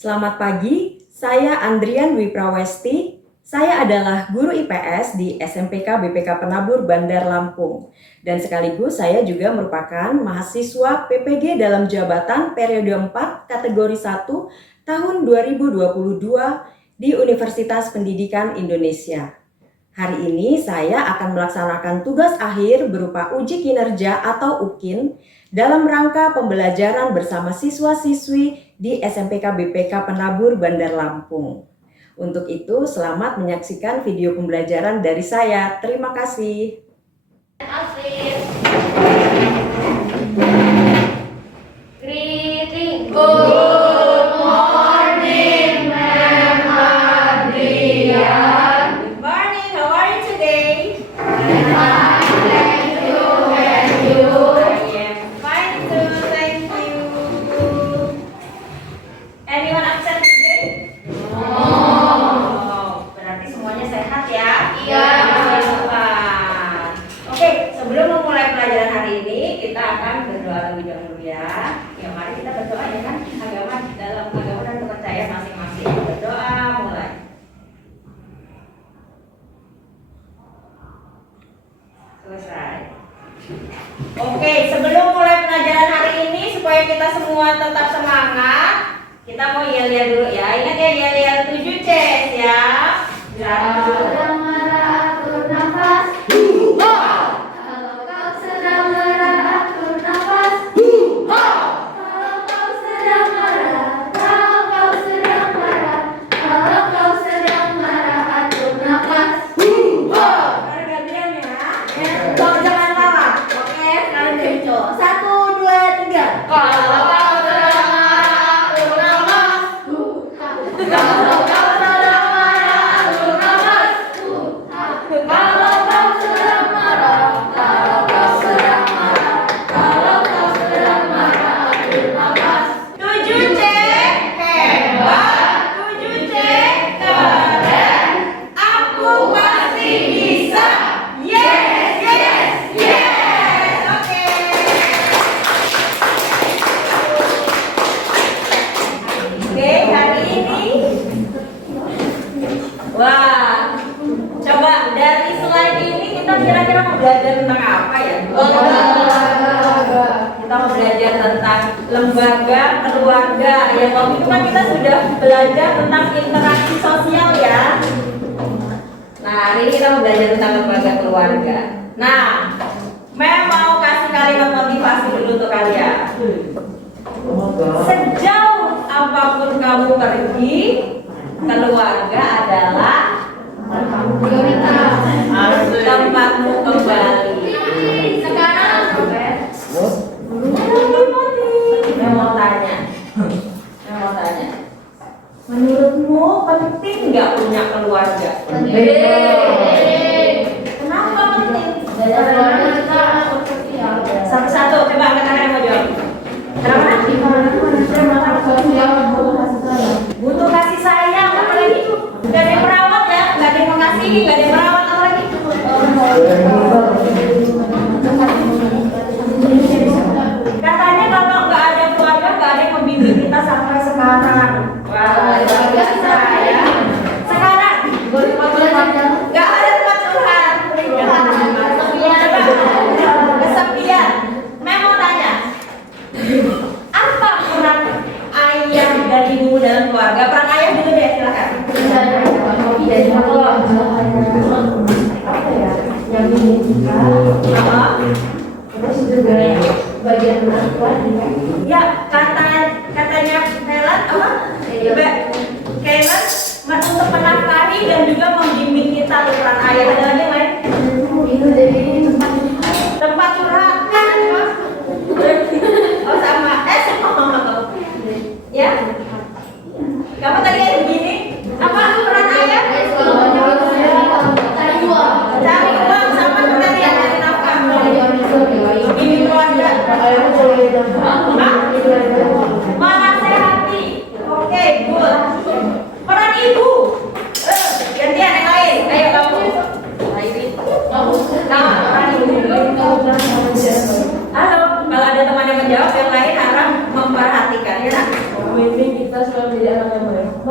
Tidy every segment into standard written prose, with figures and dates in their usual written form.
Selamat pagi, saya Andrian Dwi Prawesti. Saya adalah guru IPS di SMPK BPK Penabur Bandar Lampung. Dan sekaligus saya juga merupakan mahasiswa PPG dalam jabatan periode 4 kategori 1 tahun 2022 di Universitas Pendidikan Indonesia. Hari ini saya akan melaksanakan tugas akhir berupa uji kinerja atau UKIN dalam rangka pembelajaran bersama siswa-siswi di SMPK BPK Penabur Bandar Lampung. Untuk itu, selamat menyaksikan video pembelajaran dari saya. Terima kasih. Greeting. Good morning, Ma'am Adrian. Good morning. How are you today? Fine, thank you. And you? I am fine too. Thank you. Anyone absent today? Oh, berarti semuanya sehat ya? Iya. Sehat. Oke, sebelum memulai pelajaran hari ini, kita akan berdoa terlebih dahulu ya. Ya, mari kita berdoa ya kan, dalam agama dan kepercayaan masing-masing. Berdoa mulai. Selesai. Oke, sebelum mulai pelajaran hari ini, supaya kita semua tetap semangat, kita mau yel-yel dulu ya. Ingat ya, yel-yel 7 Cs ya. Sedang marah, atur nafas. Kalau kau sedang marah, atur nafas. Kalau kau sedang marah, kalau kau sedang marah, kalau kau sedang marah, atur nafas. Sekarang gantian ya. Kau jangan marah. Oke, sekarang jadi cowok. 1, 2, 3. Kalau kau sedang marah, atur nafas. Kalau kau sedang marah, atur nafas. Kalau kau sedang marah, kalau kau sedang marah, kalau kau sedang marah, atur nafas. 7 C hebat. 7 C keren. Aku pasti bisa. Yes, yes, yes. Oke. Oke, hari ini. Wah, coba dari slide ini kita kira-kira mau belajar tentang apa ya? Kita mau belajar tentang lembaga keluarga. Ya, waktu itu kan kita sudah belajar tentang interaksi sosial ya. Nah, hari ini kita mau belajar tentang lembaga keluarga. Nah, Mem mau kasih kalimat motivasi dulu untuk kalian. Sejauh apapun kamu pergi, keluarga adalah tempatmu kembali. Sekarang Saya mau tanya. Menurutmu penting nggak punya keluarga? Kenapa penting? Satu-satu, coba angkat tangan yang mau jawab. Kenapa? Butuh kasih sayang, apa lagi? Gak ada yang merawat ya, gak ada yang mengasihi, gak ada yang merawat, apa lagi? Katanya kalau nggak ada keluarga, nggak ada yang membimbing kita sampai sekarang. Wah, luar biasa ya. Sekarang nggak ada tempat curhat. Kesepian. Mem mau tanya, apa peran ayah dan ibu dalam keluarga? Peran ayah dulu deh, silakan. Terus juga bagian anak keluarga. Ya, katanya Helen apa? Kaylan untuk menafkahi dan juga membimbing kita peran ayah. Ada lagi yang lain? Itu jadi Tempat curhat. Oh sama. Sama. Ya. Kamu tadi kayak begini. Apa peran ayah? Cari uang sama pencarian dari nafkah. Bimbing keluarga. Menasehati. Oke, good. Peran ibu. Gantian yang lain. Ayo kamu. Nah, peran ibu. Halo, kalau ada teman yang menjawab, yang lain harap memperhatikan ya. Membimbing kita selalu menjadi anak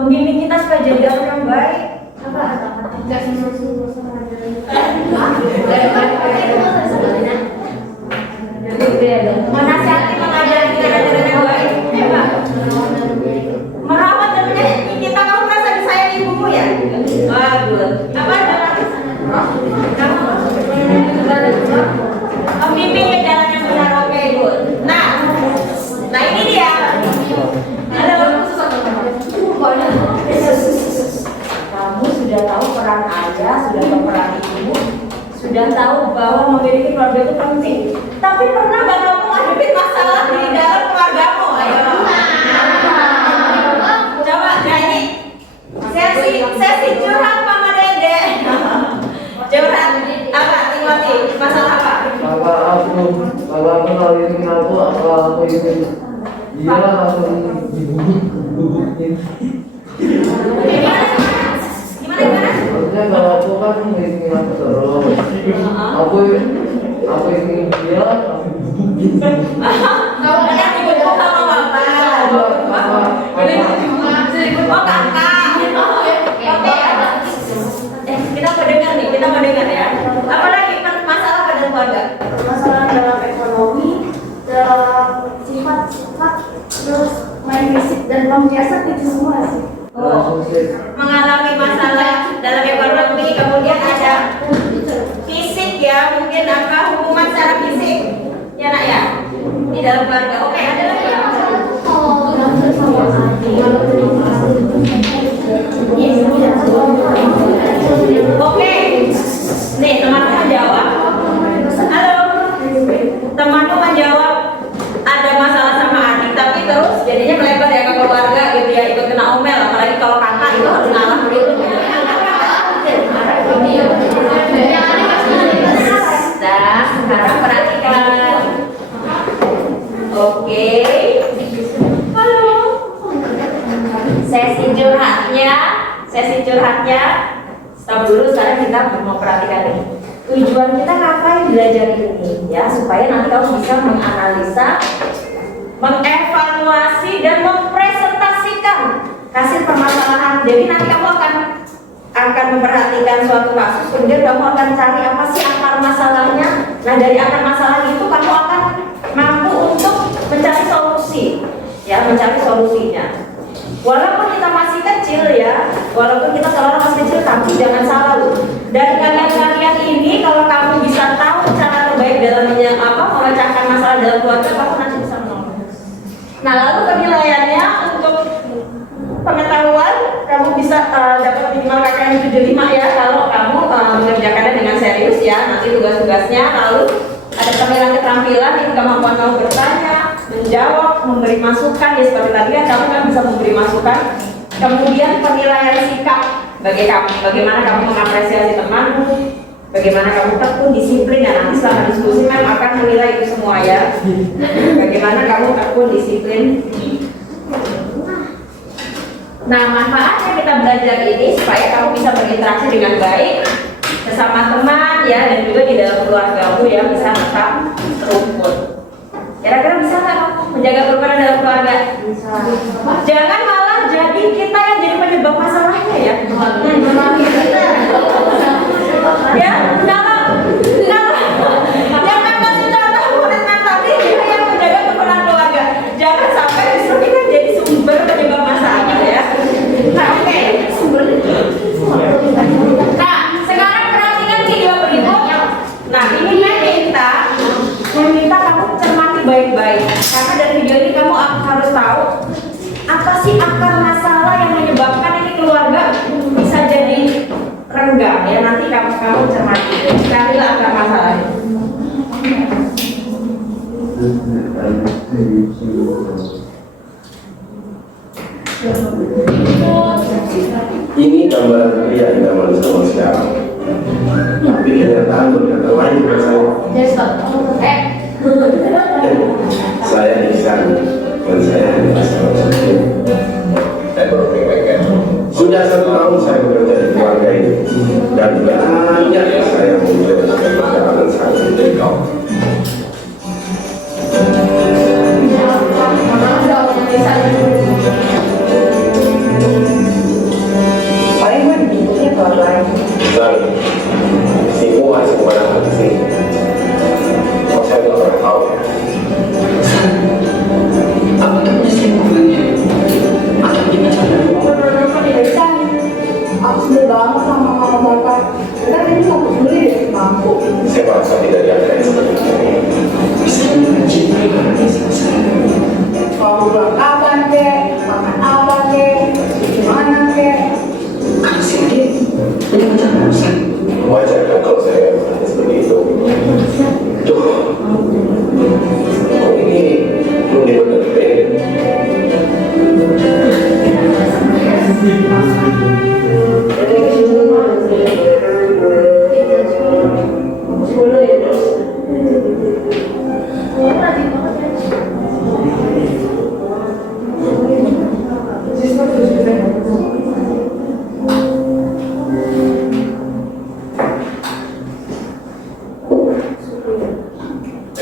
membimbing kita supaya jadi orang yang baik. Menasihati, mengajari kita dengan yang baik. Pak. Merawat dan menyayangi kita. Kamu merasa disayangi ibumu ya? Bagus. Apa membimbing ke jalan yang benar. Oke, good. Nah ini dia. Halo. Kamu sudah tahu peran ayah, sudah tahu peran ibu, sudah tahu bahwa memiliki keluarga itu penting. Tapi pernah nggak kamu ngadepin masalah di dalam keluargamu? Ayo. Coba, nah ini sesi curhat Mama Dede. Curhat apa? Timothy, masalah apa? Kalau aku kawin aku ingin dia langsung dibubukin. Gimana? Maksudnya kalau aku kan ingin aku terus, aku ingin dia langsung dibubukin. Kamu kan ibu sama bapak. Oh kakak. Kita mau dengar ya. Apalagi masalah pada keluarga? Masalah dalam ekonomi, dalam sifat-sifat, terus main fisik dan pelampiasan itu semua sih. Oh, mengalami masalah dalam ekonomi, kemudian ada fisik ya, mungkin apa hubungan secara fisik, ya nak ya, di dalam keluarga. Oke, ada lagi ya? Oke, nih teman-teman jawab. Halo, temanmu menjawab ada masalah sama adik, tapi terus jadinya melebar ya ke keluarga gitu ya, ikut kena omel, apalagi kalau kakak itu harus ngalah dulu. Nah, sekarang perhatikan. Oke. Halo. Sesi curhatnya. Stop dulu, sekarang kita mau perhatikan ini. Tujuan kita ngapain belajar ini ya, supaya nanti kamu bisa menganalisa, mengevaluasi dan mempresentasikan hasil permasalahan. Jadi nanti kamu akan memperhatikan suatu kasus, kemudian kamu akan cari apa sih akar masalahnya. Nah dari akar masalah itu kamu akan mampu untuk mencari solusi, ya mencari solusinya. Walaupun kita masih kecil ya, walaupun kita seorang masih kecil, tapi jangan salah loh. Dari kalian ini, kalau kamu bisa tahu cara terbaik dalam memecahkan masalah dalam keluarga, kamu nanti bisa menolong. Nah lalu penilaiannya untuk pengetahuan, kamu bisa dapat minimal KKM 75 ya, kalau kamu mengerjakannya dengan serius ya. Nanti tugas-tugasnya, lalu ada penilaian keterampilan, ini kemampuan kamu bertanya, menjawab, memberi masukan ya, seperti tadi kan kamu kan bisa memberi masukan. Kemudian penilaian sikap bagaimana kamu mengapresiasi temanmu, bagaimana kamu tekun disiplin ya. Nanti setelah diskusi kan akan menilai itu semua ya, bagaimana kamu tekun disiplin. Nah manfaatnya kita belajar ini supaya kamu bisa berinteraksi dengan baik sesama teman ya, dan juga di dalam keluargamu ya bisa tetap rukun. Kira-kira bisa nggak kamu menjaga kerukunan dalam keluarga? Bisa. Jangan malah jadi kita yang jadi penyebab masalahnya ya. Ya, jangan kasih contoh murid tadi dia yang menjaga kerukunan keluarga. Jangan sampai justru kita jadi sumber penyebab masalahnya ya. Nah, oke. Nah, sekarang perhatikan video berikut. Nah, ini meminta kamu cermati baik-baik, karena dari video ini kamu harus tahu apa sih akar masalah yang menyebabkan ini keluarga bisa jadi renggang ya. Nanti kamu cermati, carilah akar masalahnya. Ini gambar pria zaman sama sekarang, tapi kenyataan berkata lain buat saya Ihsan dan saya hanya seorang sudah 1 tahun saya bekerja di keluarga ini, dan banyak saya menjalankan perjalanan sangat menjengkel.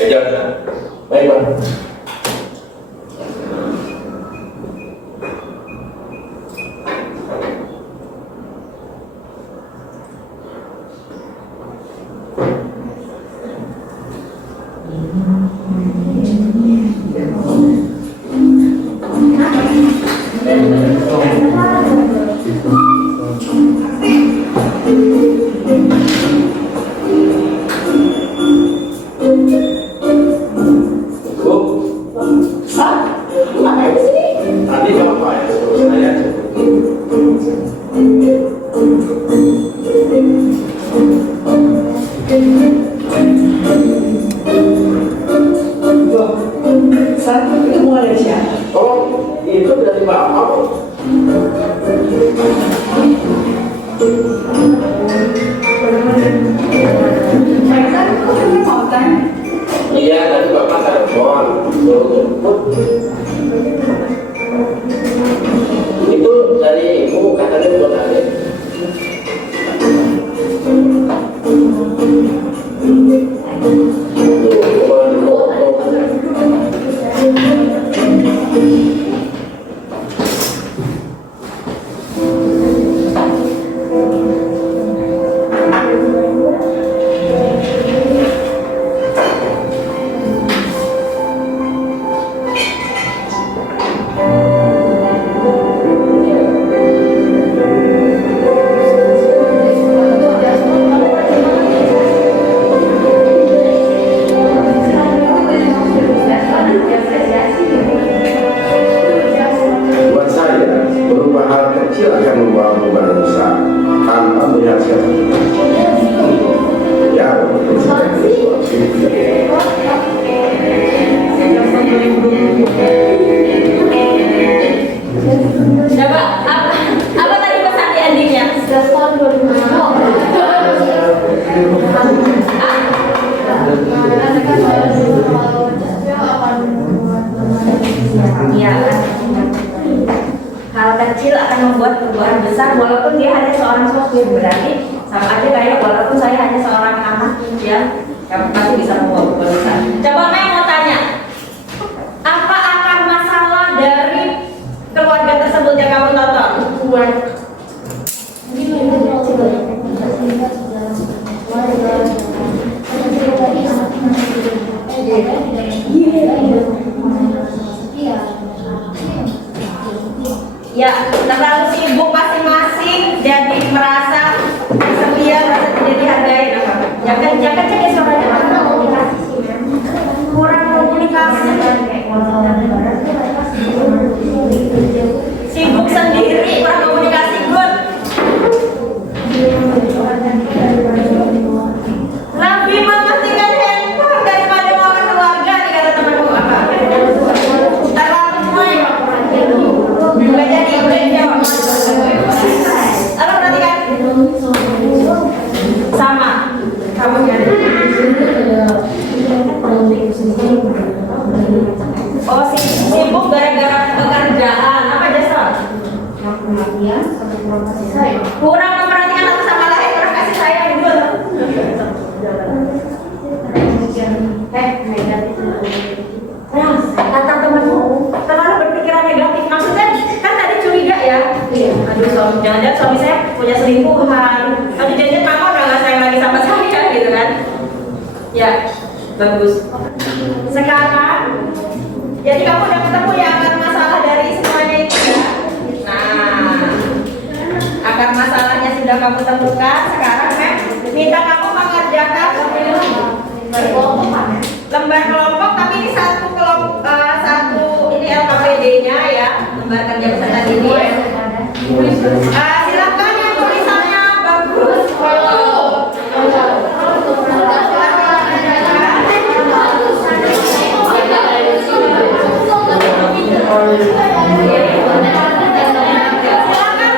Jangan. Baik, Pak. Tadi Bapak ya suruh saya. Satu itu mulai dari siapa? Oh, itu dari Bapak. Iya, tadi Bapak telepon. Itu dari ibu katanya buat adik. Buat saya, berupa hal kecil akan membawa perubahan besar tanpa melihat siapa. Ya, Coba apa tadi pesan di endingnya? Tahun 2000. Iya. Hal kecil akan membuat perubahan besar walaupun dia hanya seorang sopir, berarti sama aja kayak walaupun saya hanya seorang anak ya, kamu pasti bisa membawa perubahan besar. Coba Mei mau tanya, apa akar masalah dari keluarga tersebut yang kamu tonton? Ya, terlalu sibuk masing-masing, jadi merasa kesepian, merasa tidak dihargai. Jangan cek ya suaranya. Kurang komunikasi. Sibuk sendiri, kurang komunikasi. Good. Lebih mementingkan handphone daripada mau keluarga nih kata temanku. Terlalu main. Nggak jadi udah jawab. Apa berarti kan? Sama. Kamu kan? Oh sibuk gara-gara pekerjaan. Apa dasar? Kurang memperhatikan satu sama lain, kurang kasih sayang dulu. Kata temanmu terlalu berpikiran negatif. Maksudnya kan tadi curiga ya. Aduh jangan-jangan suami saya punya selingkuhan. Aduh jangan kamu udah nggak sayang lagi sama saya gitu kan? Ya bagus. Sekarang jadi kamu udah ketemu ya akar masalah dari semuanya itu ya. Nah akar masalahnya sudah kamu temukan. Sekarang minta kamu mengerjakan lembar kelompok, tapi ini satu kelompok ini LKPD-nya ya, lembar kerja peserta didik. Silakan yang tulisannya bagus. Silakan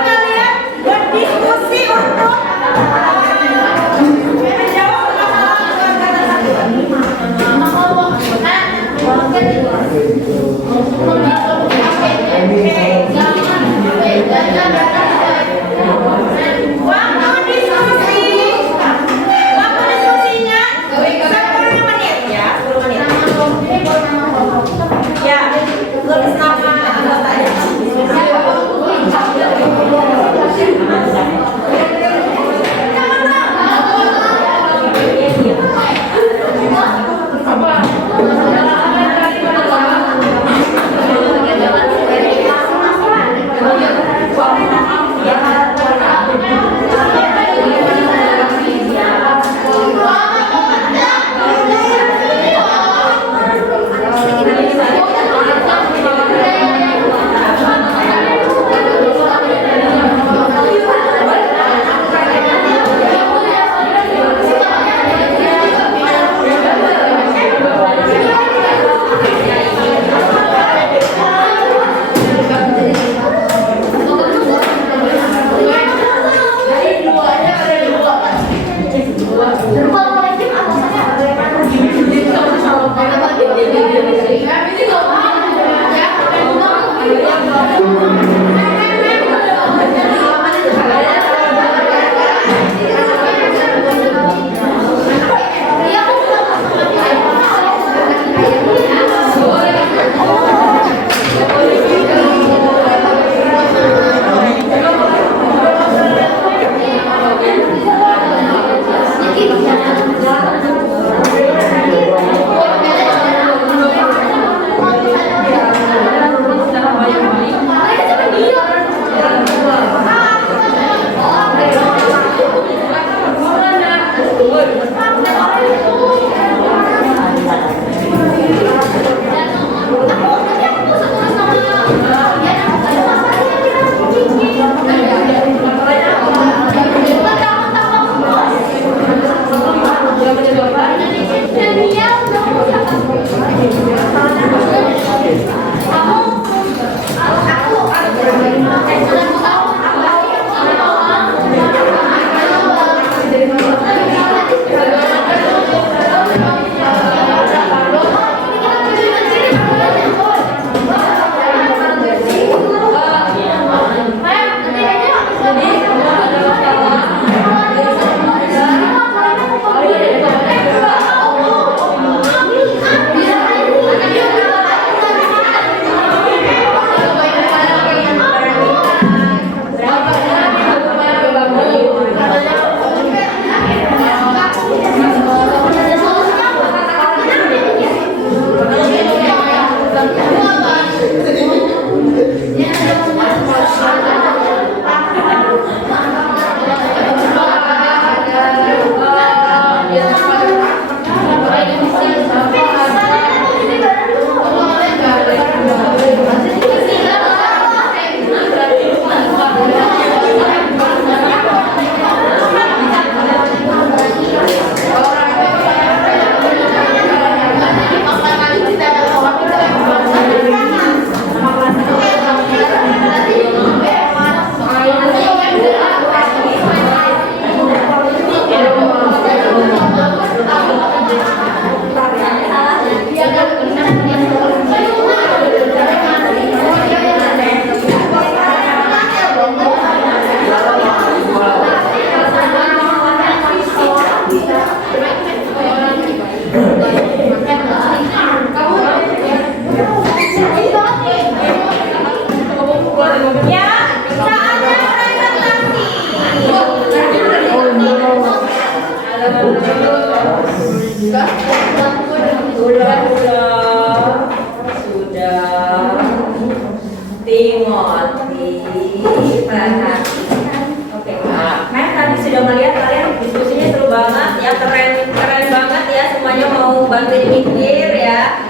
Ya keren banget ya, semuanya mau bantuin mikir ya.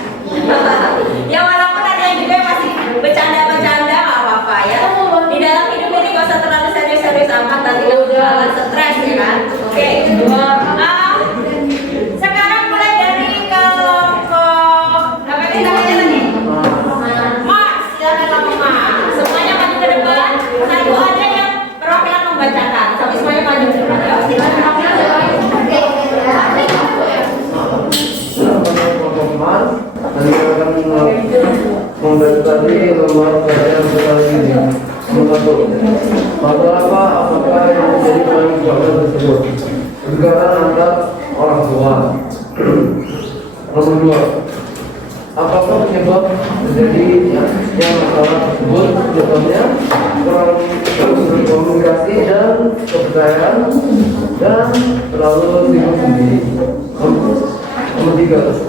Ya walaupun ada yang juga masih bercanda-bercanda nggak apa-apa ya. Di dalam hidup ini nggak usah terlalu serius-serius amat, nanti kamu malah stres ya kan. Oke, sekarang mulai dari kelompok apa ini namanya tadi? Mars, silakan kelompok Mars. Semuanya maju ke depan. Satu aja yang perwakilan membacakan. Tapi semuanya maju ke depan. Ya, silakan. Nanti akan membantu tadi nomor pelajaran sekali ini membantu. Apa apakah yang menjadi paling jauh tersebut? Pergaulan antar orang tua. Nomor 2. Apakah penyebab terjadinya masalah tersebut? Contohnya kurang berkomunikasi dan kepercayaan dan terlalu sibuk sendiri. Nomor 3.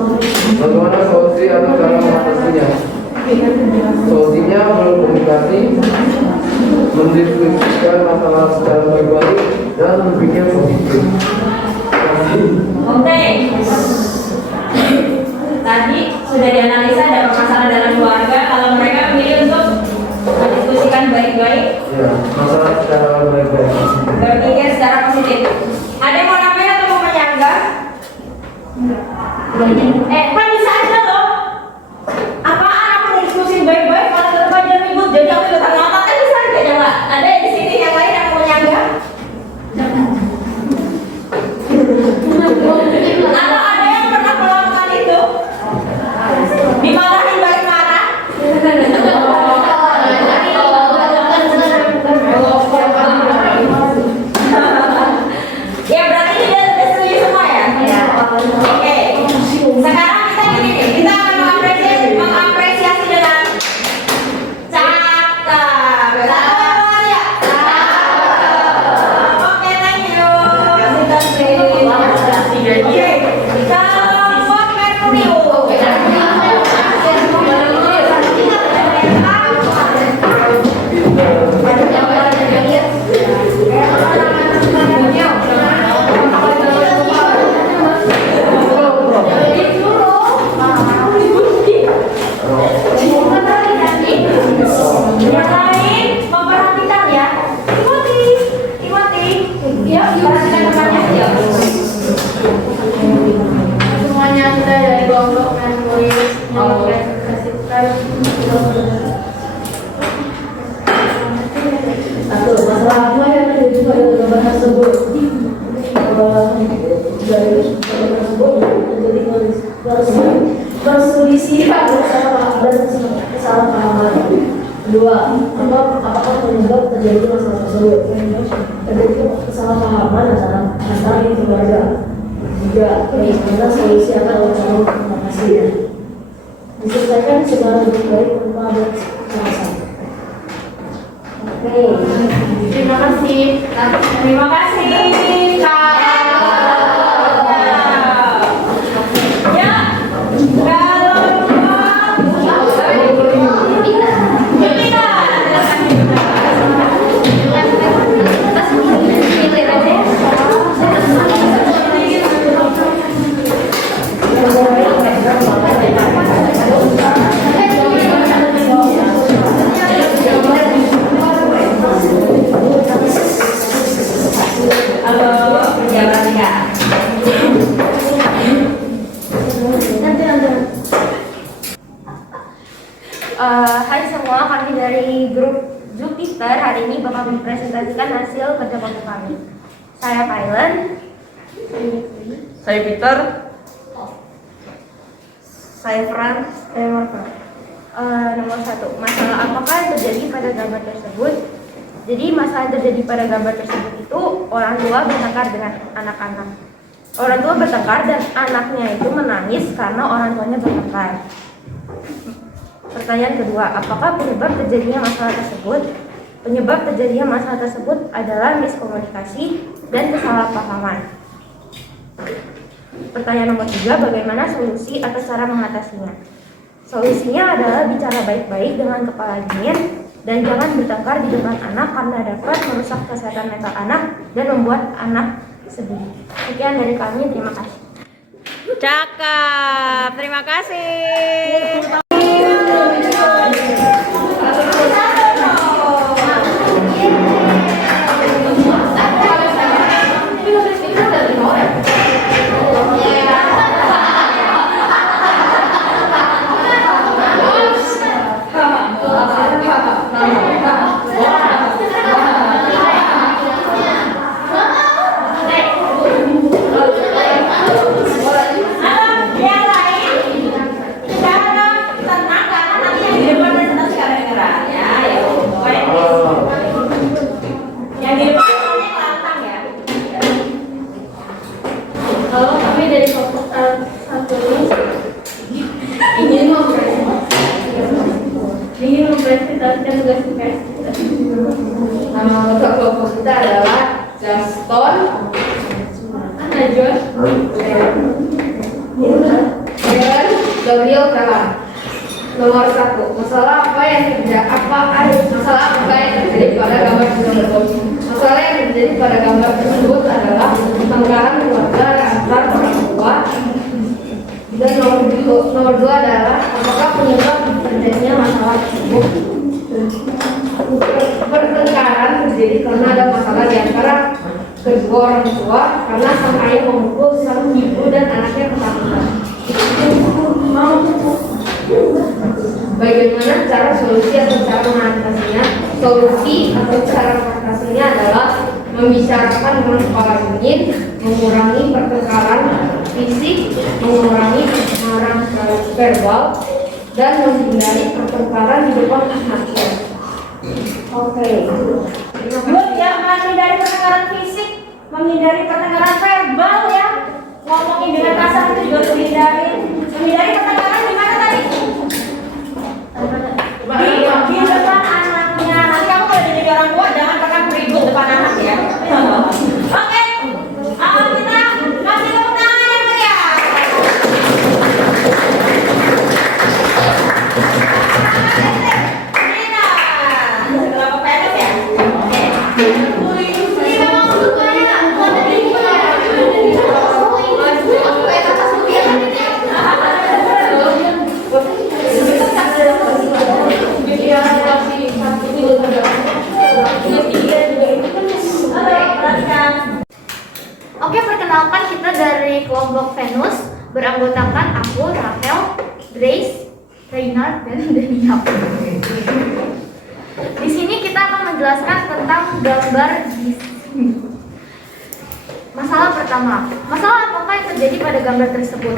Bagaimana solusi atau cara mengatasinya? Solusinya berkomunikasi, mendiskusikan masalah secara baik-baik dan berpikir positif. Oke. Tadi sudah dianalisa ada masalah dalam keluarga. Kalau mereka memilih untuk mendiskusikan baik-baik, Ya, masalah secara baik-baik. berpikir secara positif. Ada yang mau nambahin atau mau menyanggah? Kan bisa aja loh. Apaan aku diskusi baik-baik malah tetap aja ribut. Jadi aku juga ngotot kan bisa aja coba. Ada yang di sini yang lain yang mau menyanggah? Atau ada yang pernah melakukan itu? Dimarahin balik marah? Ya berarti dia sudah setuju semua ya? Oke. Sekarang kita gini nih, kita akan mengapresiasi dengan cakep. Cakep ya? Oke, thank you. Oke, kelompok Merkurius. Yang lain memperhatikan ya. Timothy. Ya, perhatikan temannya ya. Semuanya kita dari kelompok Merkurius mempresentasikan Satu, masalah apa yang terjadi pada gambar tersebut? Dari gambar tersebut terjadi perselisihan dan kesalahpahaman. Kedua, apakah penyebab terjadi masalah tersebut? Terjadi kesalahpahaman antara keluarga. Tiga, bagaimana solusi atau cara mengatasinya? Diselesaikan secara baik tanpa berkekerasan. Oke. terima kasih. Terima kasih Kak. Ya, halo, ya berarti Kak. Hai semua, kami dari grup Jupiter hari ini bakal mempresentasikan hasil kerja kelompok kami. Saya Thailand. Saya Peter. Saya Frans. Saya Marva. Nomor 1, masalah apakah yang terjadi pada gambar tersebut? Jadi masalah yang terjadi pada gambar tersebut itu orang tua bertengkar dengan anak-anak. Orang tua bertengkar dan anaknya itu menangis karena orang tuanya bertengkar. Pertanyaan kedua, apakah penyebab terjadinya masalah tersebut? Penyebab terjadinya masalah tersebut adalah miskomunikasi dan kesalahpahaman. Pertanyaan nomor 3, bagaimana solusi atau cara mengatasinya? Solusinya adalah bicara baik-baik dengan kepala dingin dan jangan bertengkar di depan anak karena dapat merusak kesehatan mental anak dan membuat anak tersebut. Sekian dari kami, terima kasih. Cakep, terima kasih. Kalau kami dari kelompok satu ingin mempresentasikan tugas IPS kita. Nama anggota kelompok kita adalah Gaston, Najwa, dan Gabriel Kalam. Nomor 1, masalah apa yang terjadi pada gambar tersebut? Masalah yang terjadi pada gambar tersebut adalah pertengkaran keluarga antar orang tua. Dan nomor 2 adalah apakah penyebab terjadinya masalah tersebut? Pertengkaran terjadi karena ada masalah di antara kedua orang tua karena sang ayah memukul sang ibu dan anaknya ketakutan. Bagaimana cara solusi atau cara mengatasinya? Solusi atau cara mengatasinya adalah membicarakan dengan kepala dingin, mengurangi pertengkaran fisik, mengurangi pertengkaran verbal, dan menghindari pertengkaran di depan anak. Oke. Good ya, menghindari pertengkaran fisik, menghindari pertengkaran verbal ya. Ngomongin dengan kasar itu juga harus dihindari. Menghindari pertengkaran di mana tadi? Di depan anaknya. Nanti kamu kalau jadi orang tua jangan pernah ribut depan anak ya. Oke, kita kasih tepuk tangan yang meriah. Nina, berapa pendek ya? Oke. Ini memang kebutuhannya buat ibu ya. Oke, perkenalkan kita dari kelompok Venus, beranggotakan aku, Rachel, Grace, Reynard, dan Daniel. Di sini kita akan menjelaskan tentang gambar di sini. Masalah pertama, masalah apakah yang terjadi pada gambar tersebut?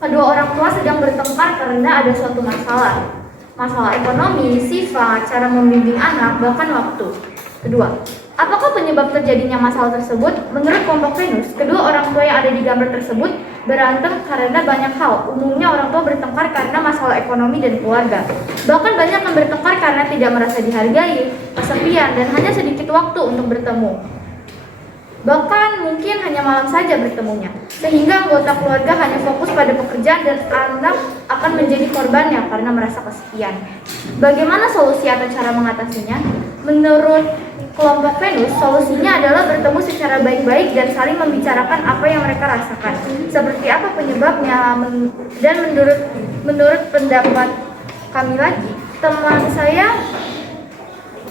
Kedua orang tua sedang bertengkar karena ada suatu masalah. Masalah ekonomi, sifat, cara membimbing anak, bahkan waktu. Kedua, apakah penyebab terjadinya masalah tersebut? Menurut kelompok Venus, kedua orang tua yang ada di gambar tersebut berantem karena banyak hal. Umumnya orang tua bertengkar karena masalah ekonomi dan keluarga. Bahkan banyak yang bertengkar karena tidak merasa dihargai, kesepian, dan hanya sedikit waktu untuk bertemu. Bahkan mungkin hanya malam saja bertemunya. Sehingga anggota keluarga hanya fokus pada pekerjaan dan anak akan menjadi korbannya karena merasa kesepian. Bagaimana solusi atau cara mengatasinya? Menurut kelompok Venus, solusinya adalah bertemu secara baik-baik dan saling membicarakan apa yang mereka rasakan. Seperti apa penyebabnya, dan menurut pendapat kami lagi, teman saya,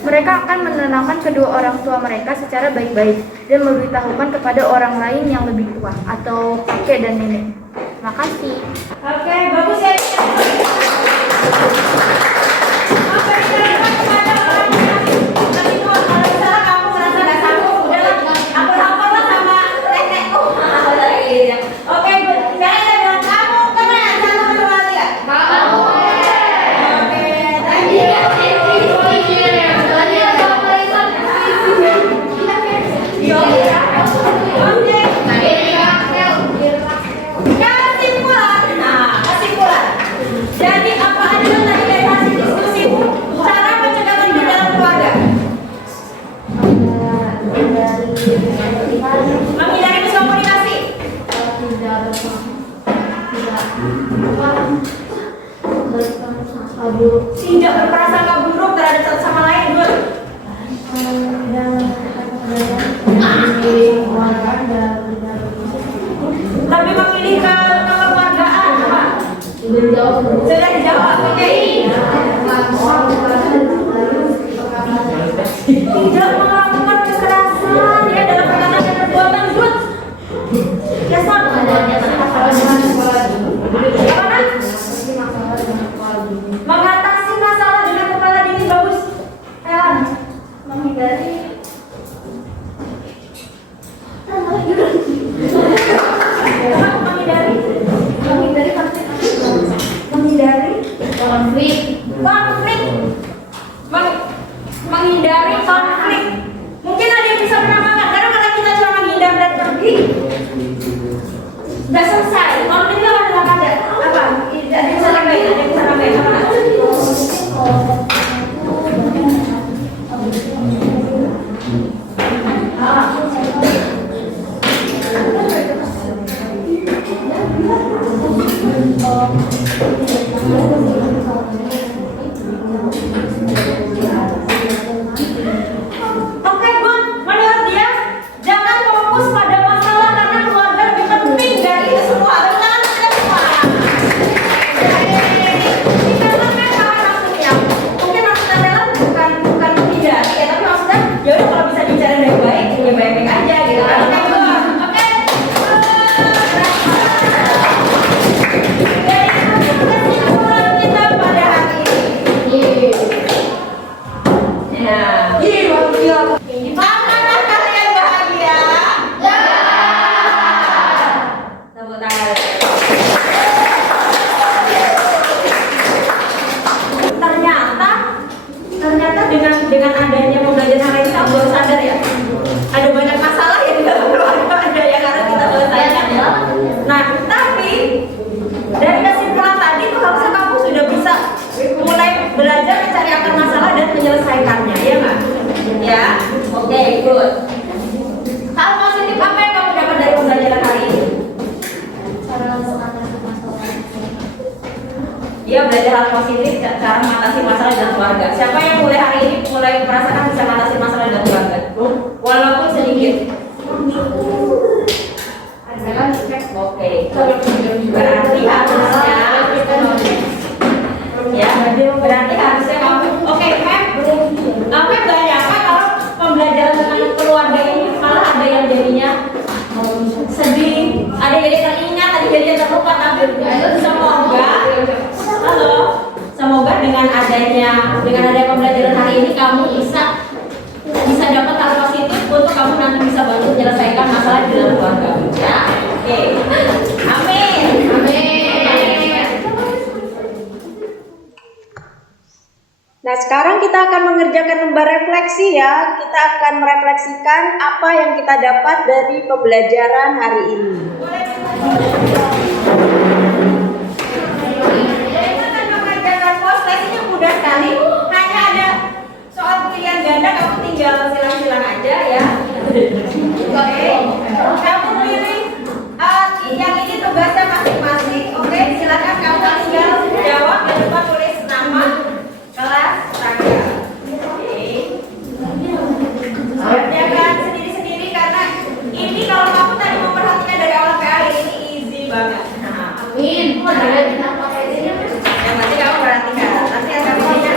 mereka akan menenangkan kedua orang tua mereka secara baik-baik dan memberitahukan kepada orang lain yang lebih tua atau kakek dan nenek. Makasih. Oke, bagus ya. Oke, kita lihat kepada orang yang lebih tua. Kalau misalnya kamu merasa nggak sanggup, udahlah, lapor-laporlah sama nenekku. Oke, saya bilang kamu kemana? Satu, dua, tiga. Oke, thank you. Kesimpulan. Nah, kesimpulan. Tidak melakukan kekerasan ya dalam perkataan dan perbuatan. Good. Ya sama. Gimana? Mengatasi masalah dengan kepala dingin. Bagus. Hewan. Menghindari Menghindari konflik. Menghindari konflik. konflik. Menghindari konflik. Mungkin ada yang bisa menambahkan karena kalau kita cuma menghindar dan pergi, nggak selesai. Konfliknya adalah ada apa? Ada yang bisa nambahin, ada yang bisa nambahin apa? Oke, good. Menurut dia, jangan fokus pada masalah karena keluarga lebih penting dari itu semua. Tepuk tangan untuk kita semua. Kita sampai kawan maksudnya. Mungkin maksud adalah bukan menghindari ya, tapi maksudnya ya udah kalau bisa bicara baik-baik, ya baik-baik aja gitu kan. Oke, good. Oke. Jadi kesimpulan kita pada hari ini. Nah, apakah kalian bahagia? Ya. Tepuk tangan. Ternyata dengan adanya pembelajaran hari ini kamu baru sadar ya, ada banyak masalah ya di dalam keluarga ada yang harus kita selesaikan. Nah, tapi dari kesimpulan tadi tuh harusnya kamu sudah bisa mulai belajar mencari akar masalah dan menyelesaikannya, ya nggak? Ya, oke, good. Hal positif apa yang kamu dapat dari pembelajaran hari ini? Cara untuk mengatasi masalah. Dia belajar hal positif, cara mengatasi masalah dalam keluarga. Siapa yang mulai hari ini mulai merasakan bisa mengatasi masalah dalam keluarga? Walaupun sedikit. Oke. Berarti harusnya ya, berarti harusnya kamu oke, Mem. Mem gak nyangka kalau pembelajaran tentang keluarga ini malah ada yang jadinya sedih, ada yang jadi teringat, ada yang jadinya terlupa. Tapi semoga dengan adanya pembelajaran hari ini kamu bisa dapat hal positif untuk kamu nanti bisa bantu menyelesaikan masalah di dalam keluarga. Ya, oke. Amin. Nah, sekarang kita akan mengerjakan lembar refleksi ya. Kita akan merefleksikan apa yang kita dapat dari pembelajaran hari ini. Kita akan mengerjakan posisinya mudah sekali. Hanya ada soal pilihan ganda, kamu tinggal silang-silang aja ya. Oke. Kamu pilih yang ini tugasnya masing-masing. Oke, silakan kamu tinggal jawab dan lupa tulis nama, kelas, tanggal. Oke. Kerjakan sendiri-sendiri karena ini kalau kamu tadi memperhatikan dari awal sampai akhir ini easy banget. Amin. Yang nanti kamu perhatikan. Nanti akan memang ya.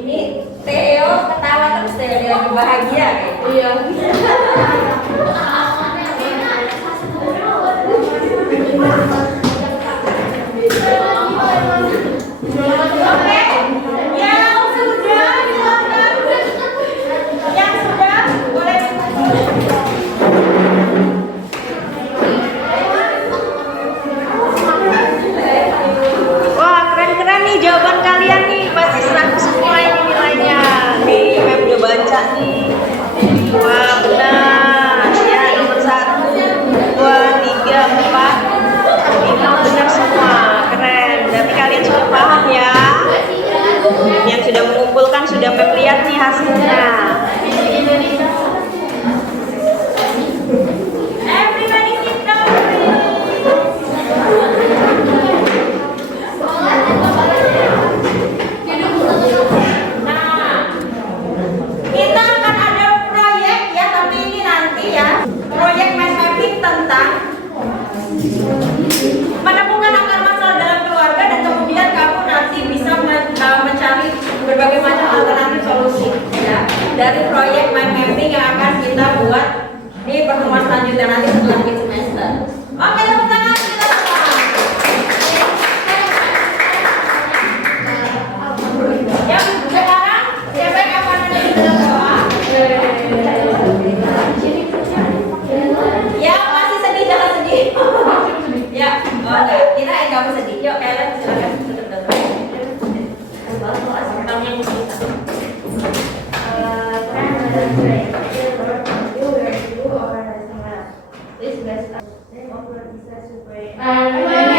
Ini Theo ketawa terus Theo dia lagi bahagia kayak. Iya. paham ya? Yang sudah mengumpulkan sudah melihat nih hasilnya. Everybody sit down, Nah, kita akan ada proyek ya, tapi ini nanti ya. Proyek mind mapping tentang menemukan akar masalah dalam keluarga dan kemudian kamu nanti bisa mencari berbagai macam alternatif solusi ya dari proyek mind mapping yang akan kita buat di pertemuan selanjutnya nanti setelah akhir semester. Oke, tepuk tangan kita sama. Ya, sekarang siapa yang akan menjadi dalam doa? Ya, masih sedih, jangan sedih. Ya, oke, kirain kamu sedih. Yuk, Ellen, silakan tutup doa. Amin.